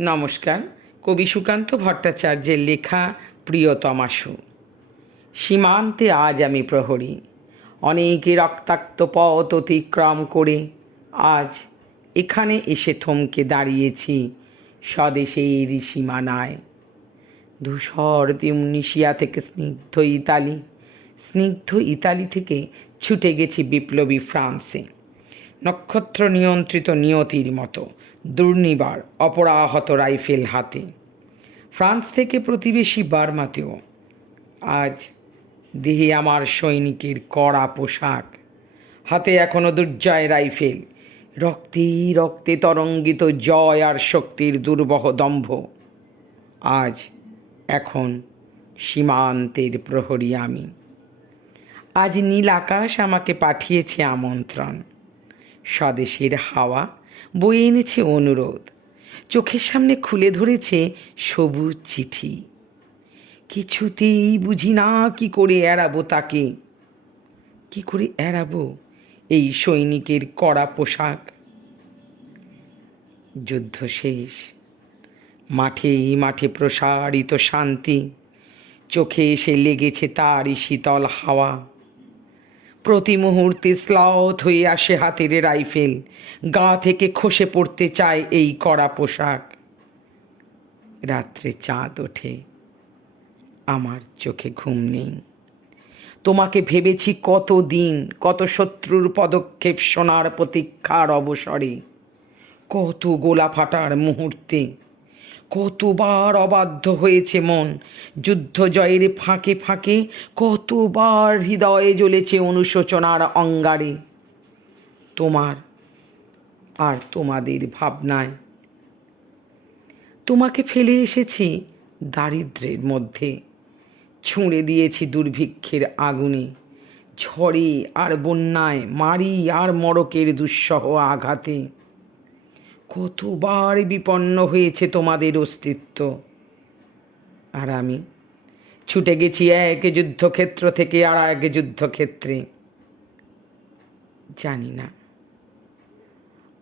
নমস্কার। কবি সুকান্ত ভট্টাচার্যের লেখা প্রিয়তমাশু সীমান্তে আজ আমি প্রহরী। অনেকে রক্তাক্ত পথ অতিক্রম করে আজ এখানে এসে থমকে দাঁড়িয়েছি স্বদেশের সীমানায়। ধূসর তিউনিশিয়া থেকে স্নিগ্ধ ইতালি স্নিগ্ধ ইতালি থেকে ছুটে গেছি বিপ্লবী ফ্রান্সে। নক্ষত্র নিয়ন্ত্রিত নিয়তির মতো দুর্নিবার অপরাহত রাইফেল হাতে। ফ্রান্স থেকে প্রতিবেশী বার্মাতেও। আজ দেহে আমার সৈনিকের কড়া পোশাক। হাতে এখনও দুর্জয় রাইফেল। রক্তে রক্তে তরঙ্গিত জয় আর শক্তির দুর্বহ দম্ভ। আজ এখন সীমান্তের প্রহরী আমি। আজ নীল আকাশ আমাকে পাঠিয়েছে আমন্ত্রণ। স্বদেশের হাওয়া বয়ে এনেছে অনুরোধ। চোখের সামনে খুলে ধরেছে সবুজ চিঠি। কিছুতেই বুঝি না কি করে এড়াবো তাকে। কি করে এড়াবো এই সৈনিকের কড়া পোশাক? যুদ্ধ শেষ। মাঠেই মাঠে প্রসারিত শান্তি। চোখে এসে লেগেছে তারই শীতল হাওয়া। প্রতি মুহূর্তে স্লথ হয়ে আসে হাতের রাইফেল। গা থেকে খসে পড়তে চায় এই কড়া পোশাক। রাত্রে চাঁদ ওঠে। আমার চোখে ঘুম নেই। তোমাকে ভেবেছি কত দিন, কত শত্রুর পদক্ষেপ সোনার প্রতীক্ষার অবসরে। কত গোলা ফাটার মুহূর্তে কতবার অবাধ্য হয়েছে মন। যুদ্ধ জয়ের ফাঁকে ফাঁকে কতবার হৃদয়ে জ্বলেছে অনুশোচনার অঙ্গারে। তোমার আর তোমাদের ভাবনায়। তোমাকে ফেলে এসেছি দারিদ্রের মধ্যে। ছুঁড়ে দিয়েছি দুর্ভিক্ষের আগুনে। ঝড়ে আর বন্যায় মারি আর মড়কের দুঃসহ আঘাতে। কতবার বিপন্ন হয়েছে তোমাদের অস্তিত্ব। আর আমি ছুটে গেছি এক যুদ্ধক্ষেত্র থেকে আর এক যুদ্ধক্ষেত্রে। জানি না,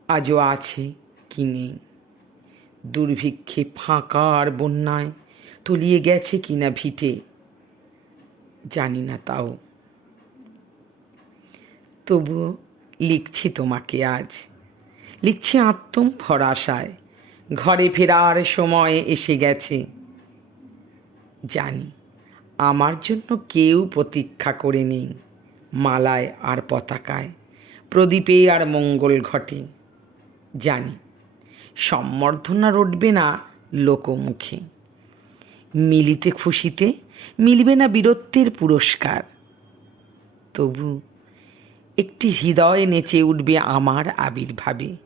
আজও আছে কি নেই। দুর্ভিক্ষে ফাঁকা আর বন্যায় তলিয়ে গেছে কি না ভিটে, জানি না তাও। তবুও লিখছি তোমাকে আজ। লিখছি আত্ম ভরাশায় ঘরে ফেরার সময় এসে গেছে। জানি, আমার জন্য কেউ প্রতীক্ষা করে নেই। মালায় আর পতাকায়, প্রদীপে আর মঙ্গল ঘটে। জানি, সম্বর্ধনা রটবে না লোকমুখে। মিলিতে খুশিতে মিলবে না বীরত্বের পুরস্কার। তবু একটি হৃদয় নেচে উঠবে আমার আবির্ভাবে।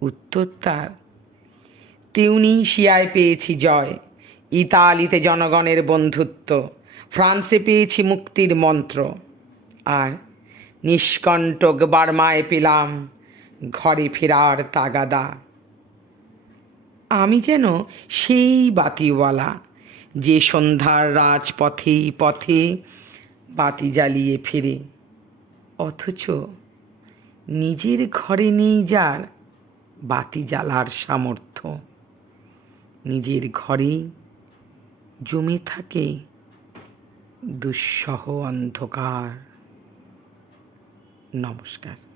উত্তর তার। তিউনিশিয়ায় পেয়েছি জয়, ইতালিতে জনগণের বন্ধুত্ব, ফ্রান্সে পেয়েছি মুক্তির মন্ত্র। আর নিষ্কণ্টক বার্মায় পেলাম ঘরে ফেরার তাগাদা। আমি যেন সেই বাতিওয়ালা, যে সন্ধ্যার রাজপথে পথে বাতি জ্বালিয়ে ফেরে। অথচ নিজের ঘরে নেই যার বাতি জ্বালার সামর্থ্য। নিজের ঘরে জমে থাকে দুঃসহ অন্ধকার। নমস্কার।